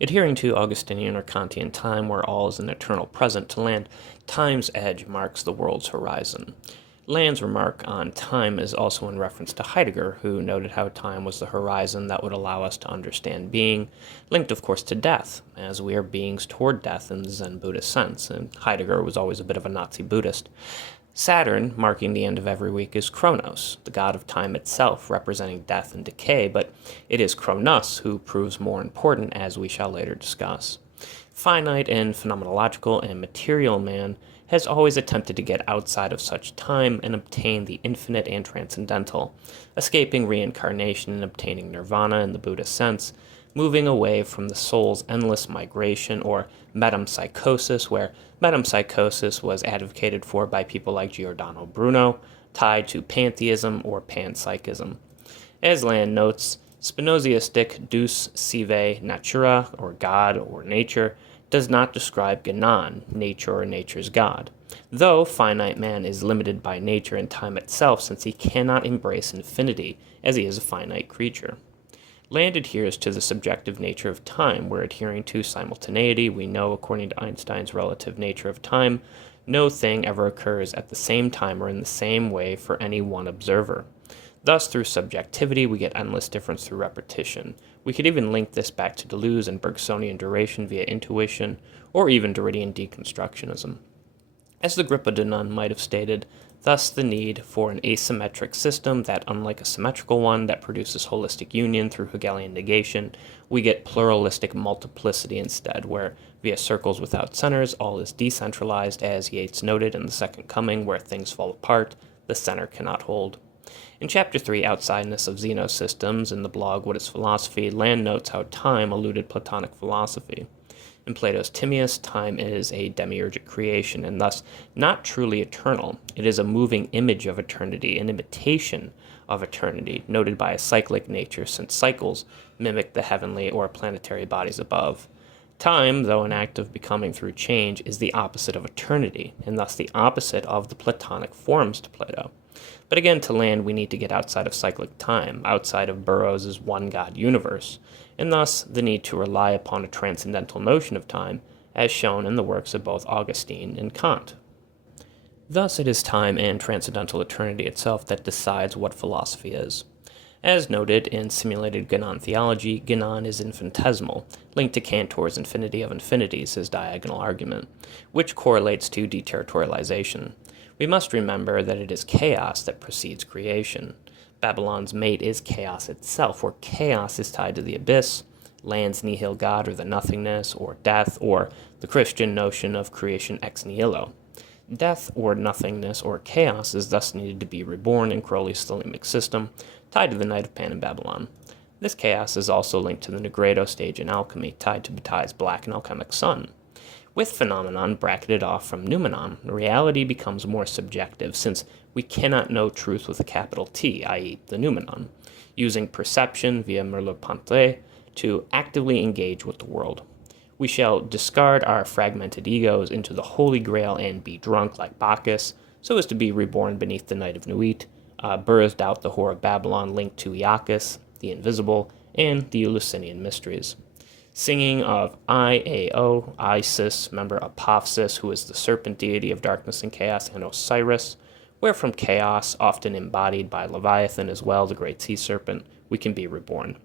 Adhering to Augustinian or Kantian time, where all is an eternal present to Land, time's edge marks the world's horizon. Land's remark on time is also in reference to Heidegger, who noted how time was the horizon that would allow us to understand being, linked of course to death, as we are beings toward death in the Zen Buddhist sense, and Heidegger was always a bit of a Nazi Buddhist. Saturn, marking the end of every week, is Chronos, the god of time itself, representing death and decay, but it is Chronos who proves more important, as we shall later discuss. Finite and phenomenological and material man has always attempted to get outside of such time and obtain the infinite and transcendental, escaping reincarnation and obtaining nirvana in the Buddhist sense, moving away from the soul's endless migration or metempsychosis, where metempsychosis was advocated for by people like Giordano Bruno, tied to pantheism or panpsychism. As Land notes, Spinoziistic deus sive natura, or God or nature, does not describe Gnan, nature or nature's God, though finite man is limited by nature and time itself since he cannot embrace infinity as he is a finite creature. Land adheres to the subjective nature of time, where adhering to simultaneity, we know, according to Einstein's relative nature of time, no thing ever occurs at the same time or in the same way for any one observer. Thus, through subjectivity, we get endless difference through repetition. We could even link this back to Deleuze and Bergsonian duration via intuition, or even Derridian deconstructionism. As the Grippa de Nun might have stated, thus the need for an asymmetric system that, unlike a symmetrical one that produces holistic union through Hegelian negation, we get pluralistic multiplicity instead, where, via circles without centers, all is decentralized, as Yeats noted in The Second Coming, where things fall apart, the center cannot hold. In Chapter 3, Outsideness of Xenosystems, in the blog What is Philosophy, Land notes how time eluded Platonic philosophy. In Plato's Timaeus, time is a demiurgic creation, and thus not truly eternal. It is a moving image of eternity, an imitation of eternity, noted by a cyclic nature, since cycles mimic the heavenly or planetary bodies above. Time, though an act of becoming through change, is the opposite of eternity, and thus the opposite of the Platonic forms to Plato. But again, to Land, we need to get outside of cyclic time, outside of Burroughs' one-God universe, and thus the need to rely upon a transcendental notion of time, as shown in the works of both Augustine and Kant. Thus it is time and transcendental eternity itself that decides what philosophy is. As noted in Simulated Gnon Theology, Gnon is infinitesimal, linked to Cantor's infinity of infinities, his diagonal argument, which correlates to deterritorialization. We must remember that it is chaos that precedes creation. Babylon's mate is chaos itself, where chaos is tied to the abyss, Land's nihil God, or the nothingness, or death, or the Christian notion of creation ex nihilo. Death, or nothingness, or chaos is thus needed to be reborn in Crowley's thelemic system, tied to the Night of Pan in Babylon. This chaos is also linked to the Negredo stage in alchemy, tied to Bataille's black and alchemic sun. With phenomenon bracketed off from noumenon, reality becomes more subjective, since we cannot know truth with a capital T, i.e. the noumenon, using perception via Merleau-Ponty to actively engage with the world. We shall discard our fragmented egos into the Holy Grail and be drunk like Bacchus, so as to be reborn beneath the night of Nuit, birthed out the whore of Babylon linked to Iacchus, the invisible, and the Eleusinian mysteries. Singing of Iao, Isis, member Apophis, who is the serpent deity of darkness and chaos, and Osiris, where from chaos, often embodied by Leviathan as well, the great sea serpent, we can be reborn.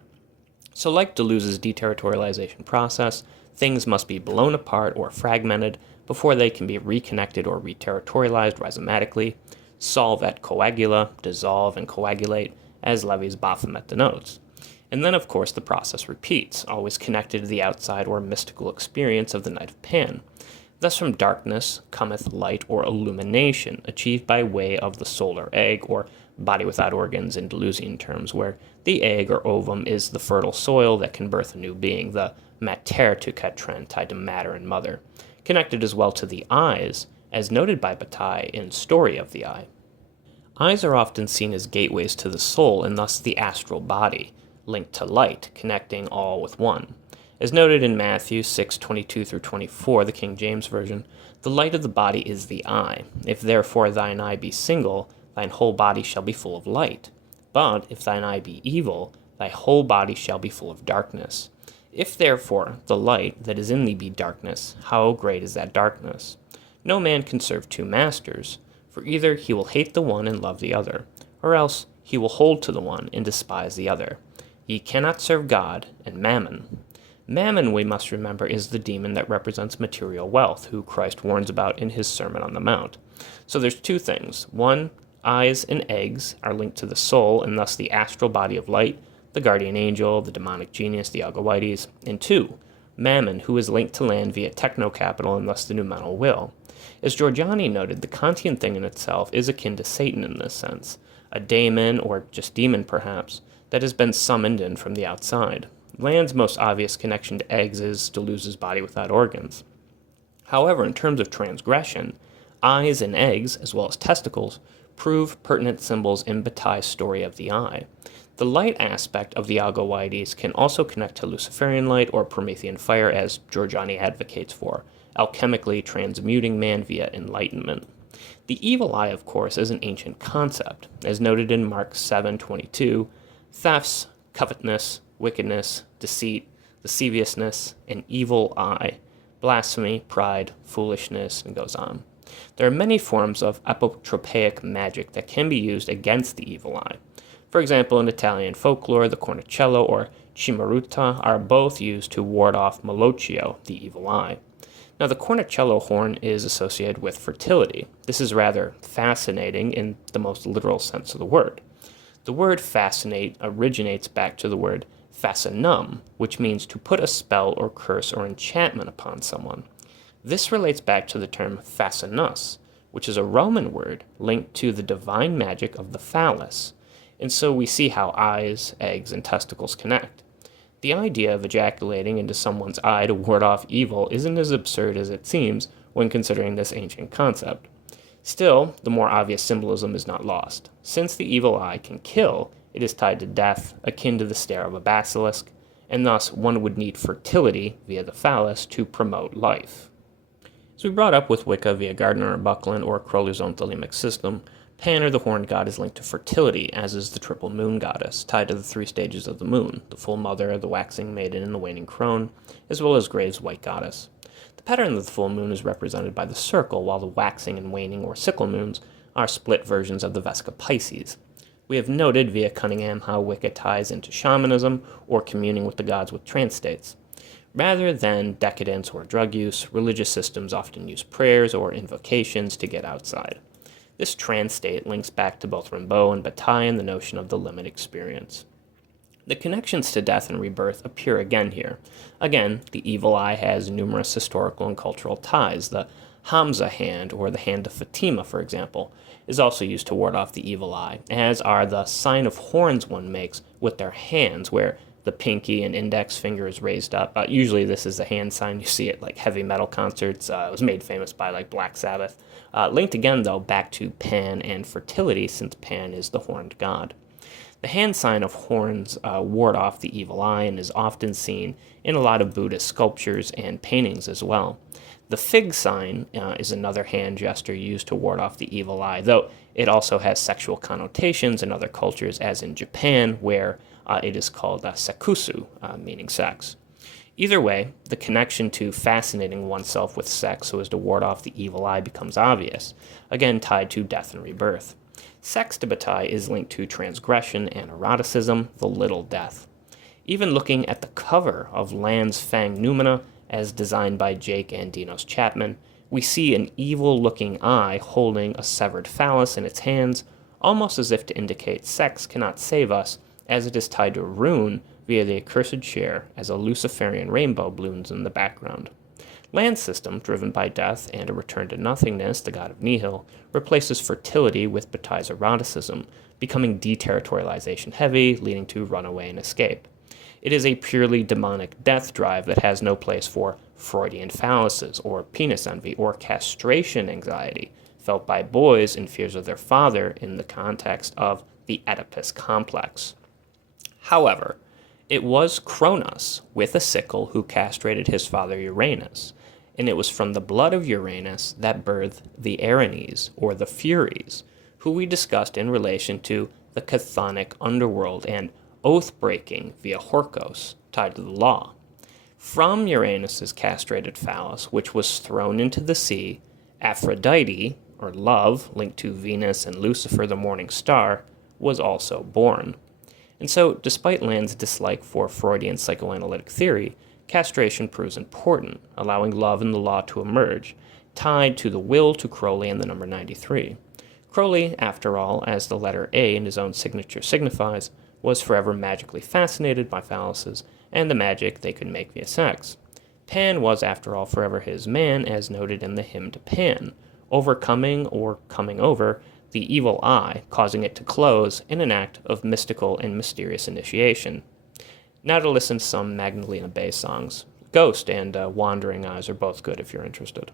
So like Deleuze's deterritorialization process, things must be blown apart or fragmented before they can be reconnected or reterritorialized rhizomatically, solve et coagula, dissolve and coagulate, as Levy's Baphomet denotes. And then, of course, the process repeats, always connected to the outside or mystical experience of the Night of Pan. Thus from darkness cometh light or illumination, achieved by way of the solar egg, or body without organs in Deleuzian terms, where the egg or ovum is the fertile soil that can birth a new being, the mater to Catrin, tied to matter and mother, connected as well to the eyes, as noted by Bataille in Story of the Eye. Eyes are often seen as gateways to the soul, and thus the astral body, linked to light, connecting all with one. As noted in Matthew 6:22-24, the King James Version, the light of the body is the eye. If therefore thine eye be single, thine whole body shall be full of light. But if thine eye be evil, thy whole body shall be full of darkness. If therefore the light that is in thee be darkness, how great is that darkness? No man can serve two masters, for either he will hate the one and love the other, or else he will hold to the one and despise the other. Ye cannot serve God and Mammon. Mammon, we must remember, is the demon that represents material wealth, who Christ warns about in his Sermon on the Mount. So there's two things. One, eyes and eggs are linked to the soul, and thus the astral body of light, the guardian angel, the demonic genius, the algoides. And two, Mammon, who is linked to land via techno-capital and thus the noumenal will. As Giorgiani noted, the Kantian thing in itself is akin to Satan in this sense, a daemon, or just demon perhaps, that has been summoned in from the outside. Land's most obvious connection to eggs is Deleuze's body without organs. However, in terms of transgression, eyes and eggs, as well as testicles, prove pertinent symbols in Bataille's story of the eye. The light aspect of the algoides can also connect to Luciferian light or Promethean fire, as Giorgiani advocates for, alchemically transmuting man via enlightenment. The evil eye, of course, is an ancient concept, as noted in Mark 7:22, thefts, covetousness, wickedness, deceit, lasciviousness, an evil eye, blasphemy, pride, foolishness, and goes on. There are many forms of apotropaic magic that can be used against the evil eye. For example, in Italian folklore, the cornicello or cimaruta are both used to ward off Malocchio, the evil eye. Now, the cornicello horn is associated with fertility. This is rather fascinating in the most literal sense of the word. The word fascinate originates back to the word fascinum, which means to put a spell or curse or enchantment upon someone. This relates back to the term fascinus, which is a Roman word linked to the divine magic of the phallus. And so we see how eyes, eggs, and testicles connect. The idea of ejaculating into someone's eye to ward off evil isn't as absurd as it seems when considering this ancient concept. Still, the more obvious symbolism is not lost. Since the evil eye can kill, it is tied to death, akin to the stare of a basilisk, and thus one would need fertility via the phallus to promote life. As we brought up with Wicca via Gardner and Buckland or Crowley's own thelemic system, Pan, or the horned god, is linked to fertility, as is the triple moon goddess, tied to the three stages of the moon, the full mother, the waxing maiden, and the waning crone, as well as Graves' white goddess. The pattern of the full moon is represented by the circle, while the waxing and waning or sickle moons are split versions of the Vesca Pisces. We have noted via Cunningham how Wicca ties into shamanism or communing with the gods with trance states. Rather than decadence or drug use, religious systems often use prayers or invocations to get outside. This trance state links back to both Rimbaud and Bataille and the notion of the limit experience. The connections to death and rebirth appear again here. Again, the evil eye has numerous historical and cultural ties. The Hamza hand, or the hand of Fatima, for example, is also used to ward off the evil eye, as are the sign of horns one makes with their hands, where the pinky and index finger is raised up. Usually this is the hand sign you see at like heavy metal concerts. It was made famous by like Black Sabbath. Linked again, though, back to Pan and fertility, since Pan is the horned god. The hand sign of horns ward off the evil eye and is often seen in a lot of Buddhist sculptures and paintings as well. The fig sign is another hand gesture used to ward off the evil eye, though it also has sexual connotations in other cultures, as in Japan, where it is called sekusu, meaning sex. Either way, the connection to fascinating oneself with sex so as to ward off the evil eye becomes obvious, again tied to death and rebirth. Sex to Bataille is linked to transgression and eroticism, the little death. Even looking at the cover of Land's Fang Noumena, as designed by Jake and Dinos Chapman, we see an evil-looking eye holding a severed phallus in its hands, almost as if to indicate sex cannot save us, as it is tied to a rune via the accursed share as a Luciferian rainbow blooms in the background. Land's system, driven by death and a return to nothingness, the god of nihil, replaces fertility with Bataille's eroticism, becoming deterritorialization heavy, leading to runaway and escape. It is a purely demonic death drive that has no place for Freudian phalluses or penis envy or castration anxiety, felt by boys in fears of their father in the context of the Oedipus complex. However, it was Chronos with a sickle who castrated his father Uranus, and it was from the blood of Uranus that birthed the Erinyes, or the Furies, who we discussed in relation to the chthonic underworld and oath-breaking via Horkos, tied to the law. From Uranus's castrated phallus, which was thrown into the sea, Aphrodite, or love, linked to Venus and Lucifer, the morning star, was also born. And so, despite Land's dislike for Freudian psychoanalytic theory, castration proves important, allowing love and the law to emerge, tied to the will to Crowley and the number 93. Crowley, after all, as the letter A in his own signature signifies, was forever magically fascinated by phalluses and the magic they could make via sex. Pan was, after all, forever his man, as noted in the hymn to Pan, overcoming or coming over the evil eye, causing it to close in an act of mystical and mysterious initiation. Now to listen to some Magdalena Bay songs. Ghost and Wandering Eyes are both good if you're interested.